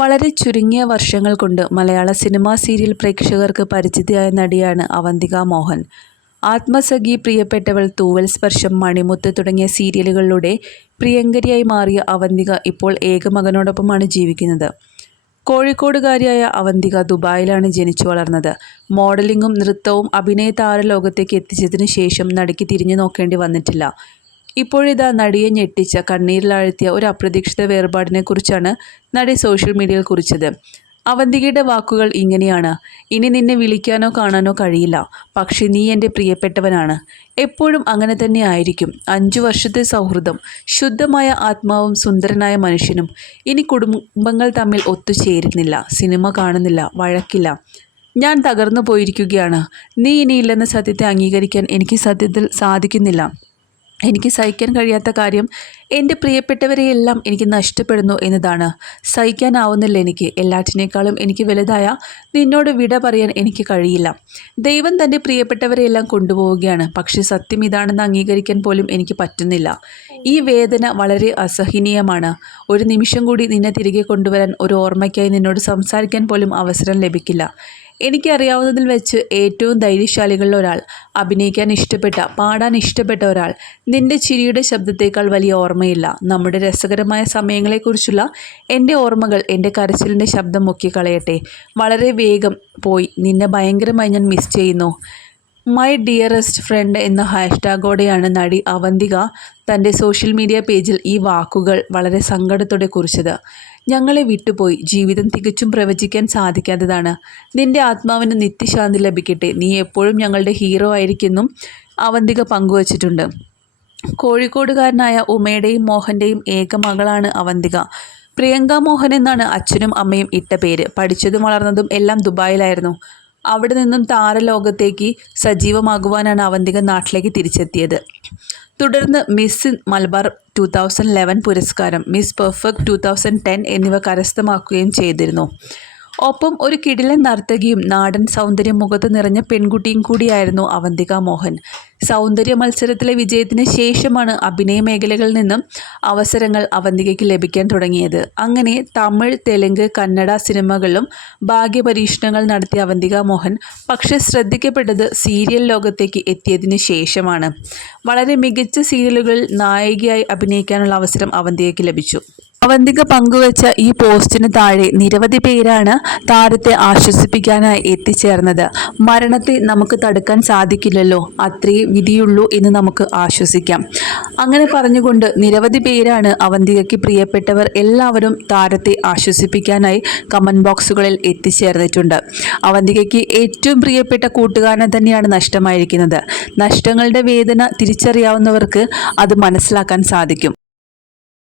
വളരെ ചുരുങ്ങിയ വർഷങ്ങൾ കൊണ്ട് മലയാള സിനിമാ സീരിയൽ പ്രേക്ഷകർക്ക് പരിചിതയായ നടിയാണ് അവന്തിക മോഹൻ. ആത്മസഖി പ്രിയപ്പെട്ടവൾ തൂവൽ സ്പർശം മണിമുത്ത് തുടങ്ങിയ സീരിയലുകളിലൂടെ പ്രിയങ്കരിയായി മാറിയ അവന്തിക ഇപ്പോൾ ഏകമകനോടൊപ്പമാണ് ജീവിക്കുന്നത്. കോഴിക്കോടുകാരിയായ അവന്തിക ദുബായിലാണ് ജനിച്ചു വളർന്നത്. മോഡലിംഗും നൃത്തവും അഭിനയ താരലോകത്തേക്ക് എത്തിച്ചതിനു ശേഷം നടിക്ക് തിരിഞ്ഞു നോക്കേണ്ടി വന്നിട്ടില്ല. ഇപ്പോഴിതാ നടിയെ ഞെട്ടിച്ച കണ്ണീരിലാഴ്ത്തിയ ഒരു അപ്രതീക്ഷിത വേർപാടിനെക്കുറിച്ചാണ് നടി സോഷ്യൽ മീഡിയയിൽ കുറിച്ചത്. അവന്തികയുടെ വാക്കുകൾ ഇങ്ങനെയാണ് ഇനി നിന്നെ വിളിക്കാനോ കാണാനോ കഴിയില്ല പക്ഷെ നീ എന്റെ പ്രിയപ്പെട്ടവനാണ്. എപ്പോഴും അങ്ങനെ തന്നെ ആയിരിക്കും. അഞ്ചു വർഷത്തെ സൗഹൃദം ശുദ്ധമായ ആത്മാവും സുന്ദരനായ മനുഷ്യനും. ഇനി കുടുംബങ്ങൾ തമ്മിൽ ഒത്തുചേരുന്നില്ല സിനിമ കാണുന്നില്ല വഴക്കില്ല. ഞാൻ തകർന്നു പോയിരിക്കുകയാണ്. നീ ഇനിയില്ലെന്ന സത്യത്തെ അംഗീകരിക്കാൻ എനിക്ക് സത്യത്തിൽ സാധിക്കുന്നില്ല. എനിക്ക് സഹിക്കാൻ കഴിയാത്ത കാര്യം എന്റെ പ്രിയപ്പെട്ടവരെയെല്ലാം എനിക്ക് നഷ്ടപ്പെടുന്നു എന്നതാണ്. സഹിക്കാനാവുന്നില്ല എനിക്ക്. എല്ലാറ്റിനേക്കാളും എനിക്ക് വലുതായ നിന്നോട് വിട പറയാൻ എനിക്ക് കഴിയില്ല. ദൈവം തന്റെ പ്രിയപ്പെട്ടവരെയെല്ലാം കൊണ്ടുപോവുകയാണ്. പക്ഷേ സത്യം ഇതാണെന്ന് അംഗീകരിക്കാൻ പോലും എനിക്ക് പറ്റുന്നില്ല. ഈ വേദന വളരെ അസഹനീയമാണ്. ഒരു നിമിഷം കൂടി നിന്നെ തിരികെ കൊണ്ടുവരാൻ ഒരു ഓർമ്മയ്ക്കായി നിന്നോട് സംസാരിക്കാൻ പോലും അവസരം ലഭിക്കില്ല. എനിക്കറിയാവുന്നതിൽ വെച്ച് ഏറ്റവും ധൈര്യശാലികളിൽ ഒരാൾ അഭിനയിക്കാൻ ഇഷ്ടപ്പെട്ട പാടാൻ ഇഷ്ടപ്പെട്ട ഒരാൾ. നിന്റെ ചിരിയുടെ ശബ്ദത്തേക്കാൾ വലിയ ഓർമ്മയില്ല. നമ്മുടെ രസകരമായ സമയങ്ങളെക്കുറിച്ചുള്ള എന്റെ ഓർമ്മകൾ എന്റെ കരച്ചിലിന്റെ ശബ്ദം മുക്കിക്കളയട്ടെ. വളരെ വേഗം പോയി. നിന്നെ ഭയങ്കരമായി ഞാൻ മിസ് ചെയ്യുന്നു. മൈ ഡിയറസ്റ്റ് ഫ്രണ്ട് എന്ന ഹാഷ്ടാഗോടെയാണ് നടി അവന്തിക തന്റെ സോഷ്യൽ മീഡിയ പേജിൽ ഈ വാക്കുകൾ വളരെ സങ്കടത്തോടെ കുറിച്ചത്. ഞങ്ങളെ വിട്ടുപോയി. ജീവിതം തികച്ചും പ്രവചിക്കാൻ സാധിക്കാത്തതാണ്. നിന്റെ ആത്മാവിന് നിത്യശാന്തി ലഭിക്കട്ടെ. നീ എപ്പോഴും ഞങ്ങളുടെ ഹീറോ ആയിരിക്കുന്നും അവന്തിക പങ്കുവച്ചിട്ടുണ്ട്. കോഴിക്കോടുകാരനായ ഉമയുടെയും മോഹന്റെയും ഏക മകളാണ് അവന്തിക. പ്രിയങ്ക മോഹൻ എന്നാണ് അച്ഛനും അമ്മയും ഇട്ട പേര്. പഠിച്ചതും വളർന്നതും എല്ലാം ദുബായിലായിരുന്നു. അവിടെ നിന്നും താരലോകത്തേക്ക് സജീവമാകുവാനാണ് അവന്തിക നാട്ടിലേക്ക് തിരിച്ചെത്തിയത്. തുടർന്ന് miss Malabar two thousand eleven പുരസ്കാരം miss perfect two thousand ten എന്നിവ കരസ്ഥമാക്കുകയും ചെയ്തിരുന്നു. ഒപ്പം ഒരു കിടിലൻ നർത്തകിയും നാടൻ സൗന്ദര്യം മുഖത്ത് നിറഞ്ഞ പെൺകുട്ടിയും കൂടിയായിരുന്നു അവന്തിക മോഹൻ. സൗന്ദര്യ മത്സരത്തിലെ വിജയത്തിന് ശേഷമാണ് അഭിനയ മേഖലകളിൽ നിന്നും അവസരങ്ങൾ അവന്തികയ്ക്ക് ലഭിക്കാൻ തുടങ്ങിയത്. അങ്ങനെ തമിഴ് തെലുങ്ക് കന്നഡ സിനിമകളിലും ഭാഗ്യപരീക്ഷണങ്ങൾ നടത്തിയ അവന്തിക മോഹൻ പക്ഷെ ശ്രദ്ധിക്കപ്പെട്ടത് സീരിയൽ ലോകത്തേക്ക് എത്തിയതിന് ശേഷമാണ്. വളരെ മികച്ച സീരിയലുകളിൽ നായികയായി അഭിനയിക്കാനുള്ള അവസരം അവന്തികയ്ക്ക് ലഭിച്ചു. അവന്തിക പങ്കുവച്ച ഈ പോസ്റ്റിന് താഴെ നിരവധി പേരാണ് താരത്തെ ആശ്വസിപ്പിക്കാനായി എത്തിച്ചേർന്നത്. മരണത്തെ നമുക്ക് തടുക്കാൻ സാധിക്കില്ലല്ലോ. അത്രേ വിധിയുള്ളൂ എന്ന് നമുക്ക് ആശ്വസിക്കാം. അങ്ങനെ പറഞ്ഞുകൊണ്ട് നിരവധി പേരാണ് അവന്തികയ്ക്ക് പ്രിയപ്പെട്ടവർ എല്ലാവരും താരത്തെ ആശ്വസിപ്പിക്കാനായി കമന്റ് ബോക്സുകളിൽ എത്തിച്ചേർന്നിട്ടുണ്ട്. അവന്തികയ്ക്ക് ഏറ്റവും പ്രിയപ്പെട്ട കൂട്ടുകാരനെ തന്നെയാണ് നഷ്ടമായിരിക്കുന്നത്. നഷ്ടങ്ങളുടെ വേദന തിരിച്ചറിയാവുന്നവർക്ക് അത് മനസ്സിലാക്കാൻ സാധിക്കും.